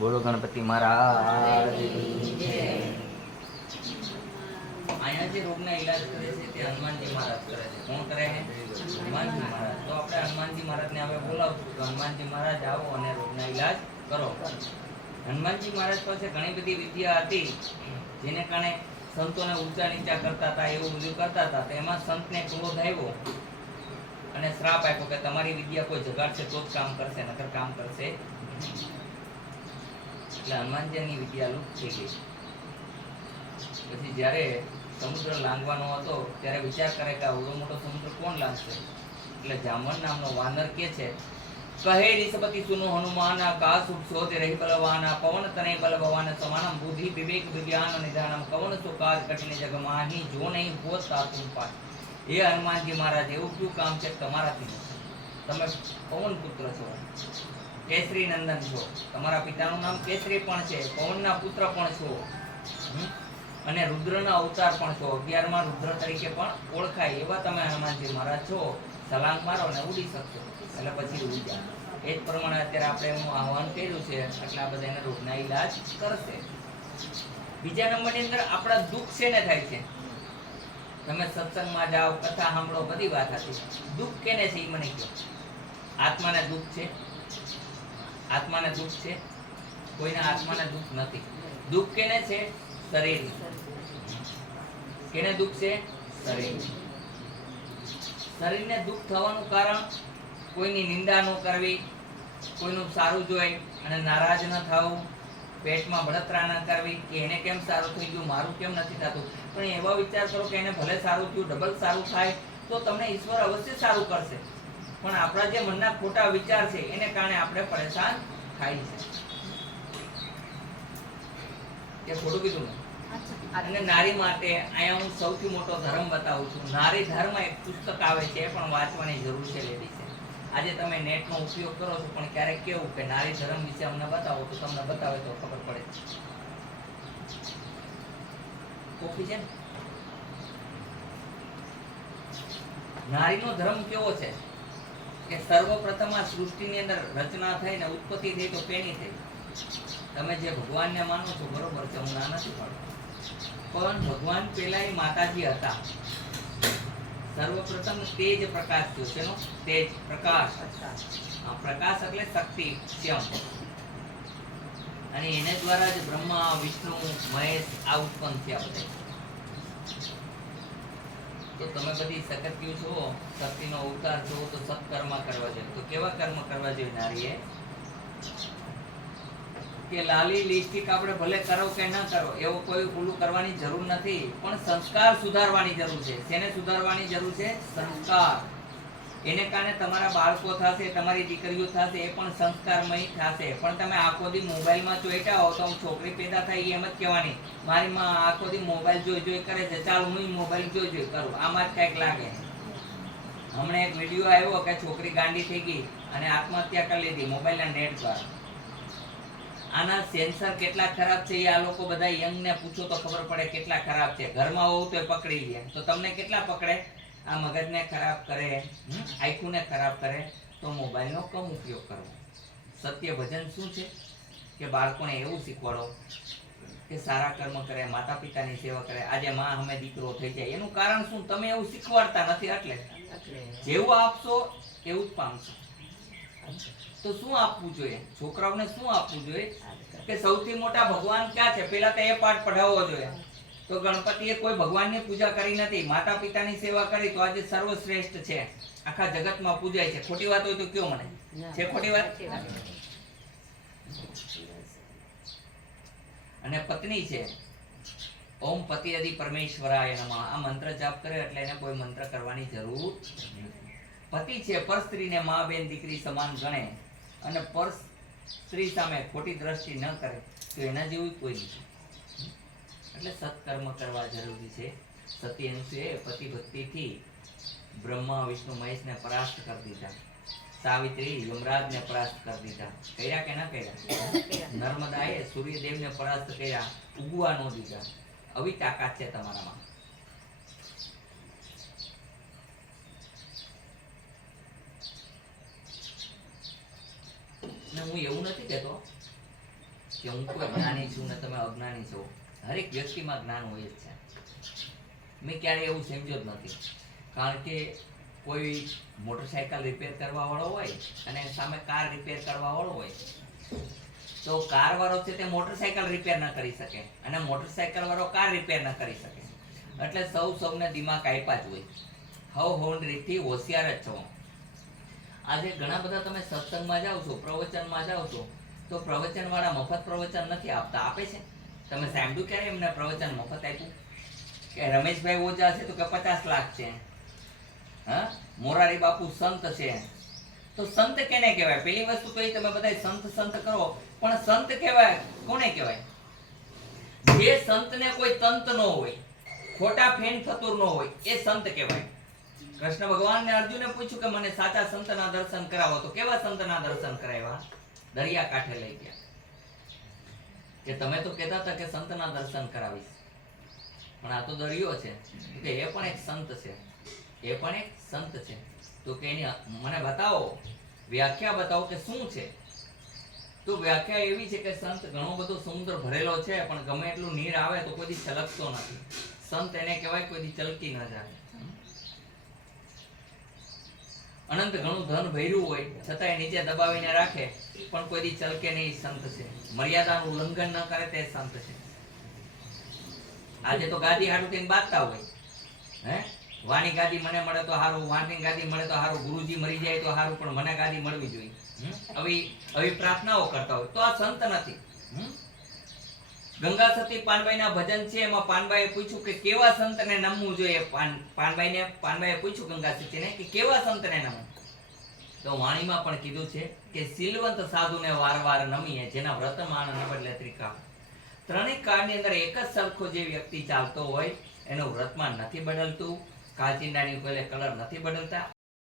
બોલો ગણપતિ મહારાજ કી જય। અહીંયા જે રોગના ઈલાજ કરે છે તે હનુમાનજી મહારાજ કરે છે। કોણ કરે છે? હનુમાનજી મહારાજ। તો આપણે હનુમાનજી મહારાજને હવે બોલાવશું તો હનુમાનજી મહારાજ આવો અને રોગના ઈલાજ કરો। હનુમાનજી મહારાજ પાસે ઘણી બધી વિદ્યા હતી જેને કારણે સંતોને ઊંચા નીચા કરતા હતા, એવું બધું કરતા હતા। તો એમાં સંતને ક્રોધ આવ્યો અને શ્રાપ આપ્યો કે તમારી વિદ્યા કોઈ જગાડશે તો જ કામ કરશે, નકર કામ કરશે નહીં। એટલે હનુમાનજીની વિદ્યા લુપ્ત થઈ ગઈ। પછી જ્યારે સમુદ્ર લાંઘવાનો હતો ત્યારે વિચાર કરે કે આવડો મોટો સમુદ્ર કોણ લાંઘશે? એટલે જામવંત નામનો વાનર કે છે, કહે રિષપતિ સુનો હનુમાન, કા શુભ શોધ રહી બલવાન, પવન તનય બલ ભવાન સમાનમ, બુદ્ધિ વિવેક વિज्ञान નિધાનમ, કવન સો કાજ કઠિન જગ માહી, જો નહીં હોત તા તુમ પાર। એ હનુમાનજી મહારાજ, એવું કયું કામ છે તમારાથી નથી? તમે પવન પુત્ર છો, કેસરી નંદન છો, તમારા પિતાનું નામ કેસરી પણ છે, પવનના પુત્ર પણ છો, અને રુદ્રના અવતાર પણ છો, 11માં રુદ્ર તરીકે પણ ઓળખાય એવા તમે હનુમાનજી મહારાજ છો। છલાંગ મારો ને ઉડી શકશો। એટલે પછી ઉડી જાય। એ જ પ્રમાણે અત્યારે આપણે એનું આહવાન કર્યું છે એટલે આ બધા એના રોગના ઈલાજ કરશે। બીજા નંબરની અંદર આપણા દુઃખ શેને થાય છે? તમે સત્સંગમાં જાઓ, કથા સાંભળો, બધી વાત હતી, દુઃખ કેને છે એ મને કહો। આત્માને દુઃખ છે? આત્માને દુઃખ છે? કોઈના આત્માને દુઃખ નથી। દુઃખ કેને છે? શરીર। કેને દુઃખ છે? શરીર। શરીરને દુઃખ થવાનું કારણ કોઈની નિંદા ન કરવી, કોઈનું સારું જોઈ અને નારાજ ન થવું, પેટમાં બળતરા ન કરવી કે એને કેમ સારું થઈ ગયું, મારું કેમ નથી થતું। પણ એવા વિચાર કરો કે એને ભલે સારું થયું, ડબલ સારું થાય તો તમને ઈશ્વર અવશ્ય સારું કરશે। પણ આપણા જે મનના ખોટા વિચાર છે એને કારણે આપણે પરેશાન થાય છે। કે ખોટું કીધું ને? અને નારી માટે અહીંયા હું સૌથી મોટો ધર્મ બતાવું છું। નારી ધર્મ એક પુસ્તક આવે છે પણ વાંચવાની જરૂર છે લેડી છે। આજે તમે નેટનો ઉપયોગ કરો છો પણ ક્યારેક કેવું કે નારી ધર્મ વિશે અમને બતાવો તો તમને બતાવે તો ખબર પડે કોફી છે ને? નારીનો ધર્મ કેવો છે કે સર્વપ્રથમ આ સૃષ્ટિની અંદર રચના થઈ ને ઉત્પત્તિ થઈ તો પેની થઈ। તમે જે ભગવાનને માનો છો બરોબર છે, હું ના નથી પાડતો, પણ ભગવાન પહેલા એ માતાજી હતા। સર્વપ્રથમ તેજ પ્રકાશ થયો, શેનો? તેજ પ્રકાશ। પ્રકાશ એટલે શક્તિ, શ્યમ, અને એને દ્વારા જ બ્રહ્મા, વિષ્ણુ, મહેશ આ ઉત્પન્ન થયા બધા। તો તમે બધી સકતિઓ છો, શક્તિનો અવતાર છો, તો સત્કર્મ કરવા જોઈએ। તો કેવા કર્મ કરવા જોઈએ નારીએ? કે લાલી લિપસ્ટિક આપણે ભલે કરો કે ન કરો એવો કોઈ ભૂલું કરવાની જરૂર નથી, પણ સંસ્કાર સુધારવાની જરૂર છે। શેને સુધારવાની જરૂર છે? સંસ્કાર। એને કારણે તમારા બાળકો થશે, તમારી દીકરીઓ થશે, એ પણ સંસ્કારમય થશે। પણ તમે આખો દી મોબાઈલમાં ચોઈટા હો તો છોકરી પેદા થાય એમ જ કહેવાની, મારી માં આખો દી મોબાઈલ જોઈ કરે છે, ચાલ હું મોબાઈલ જોઈ કરું, આમાં જ કંઈક લાગે। હમણાં એક વિડીયો આવ્યો કે છોકરી ગાંડી થઈ ગઈ અને આત્મહત્યા કરી લીધી મોબાઈલના નેટ દ્વારા। આના સેન્સર કેટલા ખરાબ છે એ આ લોકો બધા યંગ ને પૂછો તો ખબર પડે કેટલા ખરાબ છે। ઘરમાં હોવ તો પકડી લે તો તમને કેટલા પકડે? આ મગજને ખરાબ કરે, આંખોને ખરાબ કરે, તો મોબાઈલનો કમ ઉપયોગ કરવો। સત્ય ભજન શું છે કે બાળકોને એવું શીખવાડો કે સારા કર્મ કરે, માતા પિતાની સેવા કરે। આજે માં અમે દીકરો થઈ જાય એનું કારણ શું? તમે એવું શીખવાડતા નથી, એટલે જેવું આપશો એવું જ પામશો। તો શું આપવું જોઈએ? છોકરાઓને શું આપવું જોઈએ? કે સૌથી મોટા ભગવાન ક્યાં છે પેલા તો એ પાઠ પઢાવવો જોઈએ। તો ગણપતિએ કોઈ ભગવાનની પૂજા કરી નથી, માતા પિતાની સેવા કરી, તો આજે સર્વશ્રેષ્ઠ છે, આખા જગતમાં પૂજાય છે। ખોટી વાત હોય તો કયો મને? છે ખોટી વાત? અને પત્ની છે, ઓમ પતિ અધિ પરમેશ્વરાય નમઃ, આ મંત્ર જાપ કરે એટલે એને કોઈ મંત્ર કરવાની જરૂર નથી। પતિ છે, પર સ્ત્રીને માં, બેન, દીકરી સમાન ગણે અને પર સ્ત્રી સામે ખોટી દ્રષ્ટિ ન કરે તો એના જેવું કોઈ નથી। એટલે સત્કર્મ કરવા જરૂરી છે। સત્યંશુએ પતિ ભક્તિથી બ્રહ્મા, વિષ્ણુ, મહેશને પરાસ્ત કરી દીધા। સાવિત્રી યમરાજને પરાસ્ત કરી દીધા। કર્યા કે ના કર્યા? નર્મદાએ સૂર્યદેવને પરાસ્ત કર્યા, ઉગવા ન દીધા। આવી તાકાત છે તમારામાં। ને હું એવું નથી કહેતો કે હું કોઈ જ્ઞાની છું ને તમે અજ્ઞાની છો. હરેક વ્યક્તિમાં જ્ઞાન હોય જ છે. મેં ક્યારેય એવું સમજ્યો જ નથી. કારણ કે કોઈ મોટરસાયકલ રિપેર કરવા વાળો હોય અને સામે કાર રિપેર કરવા વાળો હોય, તો કાર વાળો છે તે મોટરસાયકલ રિપેર ન કરી શકે અને મોટરસાયકલ વાળો કાર રિપેર ન કરી શકે. એટલે સૌને દિમાગ આપ્યા જ હોય. હવ રીતથી હોશિયાર જ છો. આજે ઘણા બધા તમે સત્સંગમાં જાઓ છો, પ્રવચનમાં જાઓ છો, તો પ્રવચન વાળા મફત પ્રવચન નથી આપતા. આપે છે? તમે સાંભળ્યું ક્યારે એમને પ્રવચન મફત આપ્યું? કે રમેશભાઈ ઓઝા છે તો કે 50 લાખ છે, હા મોરારી બાપુ સંત છે. તો સંત કેને કહેવાય? પેલી વસ્તુ તો એ તમે બધા સંત કરો, પણ સંત કહેવાય કોને કહેવાય? જે સંતને કોઈ તંત ન હોય, ખોટા ફેન ફતુર ન હોય, એ સંત કહેવાય. કૃષ્ણ ભગવાનને અર્જુને પૂછ્યું કે મને સાચા સંતના દર્શન કરાવો, તો કેવા સંતના દર્શન કરાવ્યા? દરિયા કાંઠે લઈ ગયા. કે તમે તો કહેતા હતા કે સંતના દર્શન કરાવીશ, પણ આ તો દરિયો છે. કે એ પણ એક સંત છે, એ પણ એક સંત છે. તો કે એની મને બતાવો, વ્યાખ્યા બતાવો કે શું છે. તો વ્યાખ્યા એવી છે કે સંત ઘણો બધો સમુદ્ર ભરેલો છે, પણ ગમે એટલું નીર આવે તો કોઈ દી છલકતો નથી. સંત એને કહેવાય કોઈ દી ચલકી ન જાય. અનંત ઘણું ધન ભર્યું હોય છતાંય નીચે દબાવીને રાખે, પણ કોઈ દી ચલકે નહીં. સંત છે. મર્યાદાનું ઉલ્લંઘન ન કરે તે સંત છે. આજે તો ગાદી હાટું કઈ બાંધતા હોય, હે વાની ગાદી મને મળે તો હારું, વાની ગાદી મળે તો હારું, ગુરુજી મરી જાય તો હારું, પણ મને ગાદી મળવી જોઈએ. આવી પ્રાર્થનાઓ કરતા હોય તો આ સંત નથી. ગંગા સતી પાનબાઈના ભજન છે, એમાં પાનબાઈએ પૂછ્યું કે કેવા સંતને નમવું જોઈએ. પાનબાઈએ પૂછ્યું ગંગા સતીને કે કેવા સંતને નમવું. તો વાણીમાં પણ કીધું છે કે સિલવંત સાધુને વારવાર નમીએ, જેના વ્રતમાન ન બદલે ત્રિકાળ. ત્રણેય કાળની અંદર એક જ સરખો જે વ્યક્તિ ચાલતો હોય, એનું વ્રતમાન નથી બદલતું, કાચિંડાની કોઈ કલર નથી બદલતા,